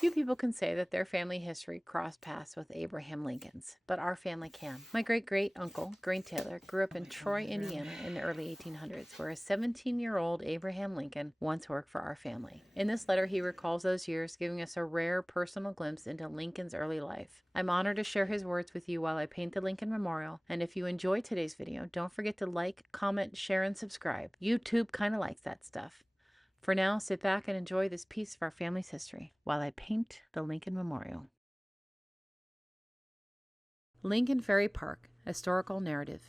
Few people can say that their family history crossed paths with Abraham Lincoln's, but our family can. My great-great-uncle, Green Taylor, grew up in Troy, Indiana in the early 1800s, where a 17-year-old Abraham Lincoln once worked for our family. In this letter, he recalls those years, giving us a rare personal glimpse into Lincoln's early life. I'm honored to share his words with you while I paint the Lincoln Memorial, and if you enjoyed today's video, don't forget to like, comment, share, and subscribe. YouTube kind of likes that stuff. For now, sit back and enjoy this piece of our family's history while I paint the Lincoln Memorial. Lincoln Ferry Park, Historical Narrative.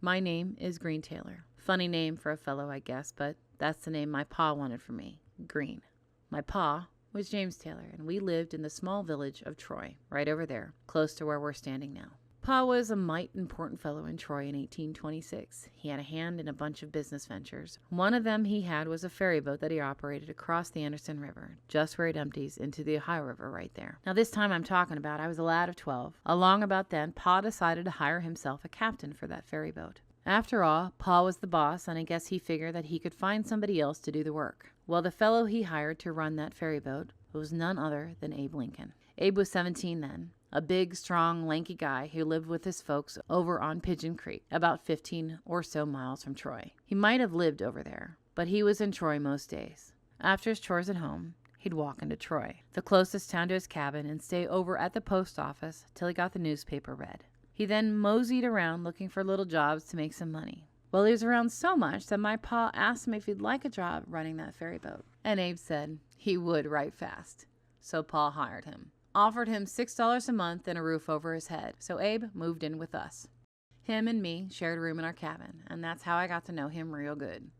My name is Green Taylor. Funny name for a fellow, I guess, but that's the name my pa wanted for me, Green. My pa was James Taylor, and we lived in the small village of Troy, right over there, close to where we're standing now. Pa was a mite important fellow in Troy in 1826. He had a hand in a bunch of business ventures. One of them he had was a ferry boat that he operated across the Anderson River, just where it empties into the Ohio River right there. Now this time I'm talking about, I was a lad of 12. Along about then, Pa decided to hire himself a captain for that ferry boat. After all, Pa was the boss, and I guess he figured that he could find somebody else to do the work. Well, the fellow he hired to run that ferry boat was none other than Abe Lincoln. Abe was 17 then. A big, strong, lanky guy who lived with his folks over on Pigeon Creek, about 15 or so miles from Troy. He might have lived over there, but he was in Troy most days. After his chores at home, he'd walk into Troy, the closest town to his cabin, and stay over at the post office till he got the newspaper read. He then moseyed around looking for little jobs to make some money. Well, he was around so much that my pa asked him if he'd like a job running that ferry boat, and Abe said he would right fast. So Pa hired him. Offered him $6 a month and a roof over his head, so Abe moved in with us. Him and me shared a room in our cabin, and that's how I got to know him real good.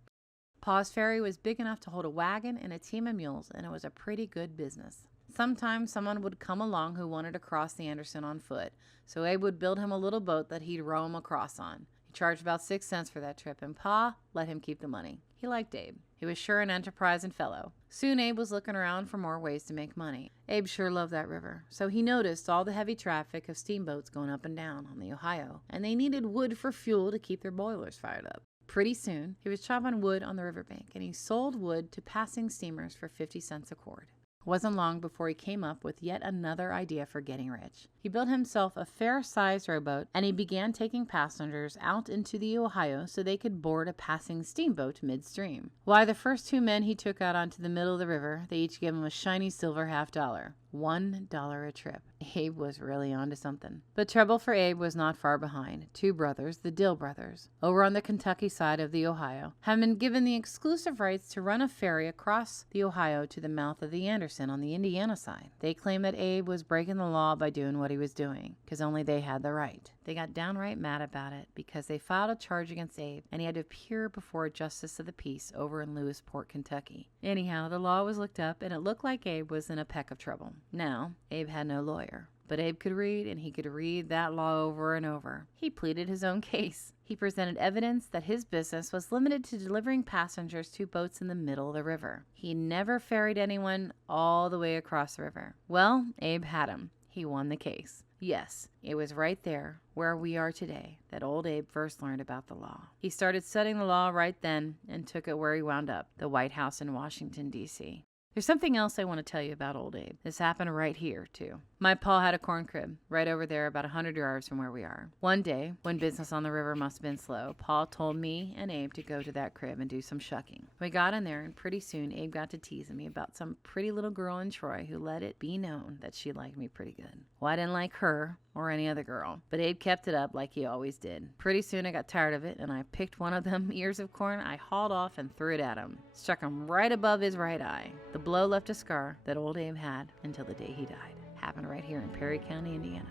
Pa's ferry was big enough to hold a wagon and a team of mules, and it was a pretty good business. Sometimes someone would come along who wanted to cross the Anderson on foot, so Abe would build him a little boat that he'd row him across on. He charged about 6 cents for that trip, and Pa let him keep the money. He liked Abe. He was sure an enterprising fellow. Soon Abe was looking around for more ways to make money. Abe sure loved that river, so he noticed all the heavy traffic of steamboats going up and down on the Ohio, and they needed wood for fuel to keep their boilers fired up. Pretty soon, he was chopping wood on the riverbank, and he sold wood to passing steamers for 50 cents a cord. It wasn't long before he came up with yet another idea for getting rich. He built himself a fair-sized rowboat, and he began taking passengers out into the Ohio so they could board a passing steamboat midstream. Why, the first 2 men he took out onto the middle of the river, they each gave him a shiny silver $50. $1 a trip. Abe was really onto something. But trouble for Abe was not far behind. 2 brothers, the Dill brothers, over on the Kentucky side of the Ohio, had been given the exclusive rights to run a ferry across the Ohio to the mouth of the Anderson on the Indiana side. They claimed that Abe was breaking the law by doing what he was doing, because only they had the right. They got downright mad about it because they filed a charge against Abe, and he had to appear before a justice of the peace over in Lewisport, Kentucky. Anyhow, the law was looked up, and it looked like Abe was in a peck of trouble. Now, Abe had no lawyer, but Abe could read, and he could read that law over and over. He pleaded his own case. He presented evidence that his business was limited to delivering passengers to boats in the middle of the river. He never ferried anyone all the way across the river. Well, Abe had him. He won the case. Yes, it was right there, where we are today, that old Abe first learned about the law. He started studying the law right then and took it where he wound up, the White House in Washington, D.C. There's something else I want to tell you about old Abe. This happened right here, too. My pa had a corn crib right over there about 100 yards from where we are. One day, when business on the river must have been slow, Pa told me and Abe to go to that crib and do some shucking. We got in there, and pretty soon Abe got to teasing me about some pretty little girl in Troy who let it be known that she liked me pretty good. Well, I didn't like her or any other girl, but Abe kept it up like he always did. Pretty soon I got tired of it, and I picked one of them ears of corn I hauled off and threw it at him. Struck him right above his right eye. The blow left a scar that old Abe had until the day he died. Happened right here in Perry County, Indiana.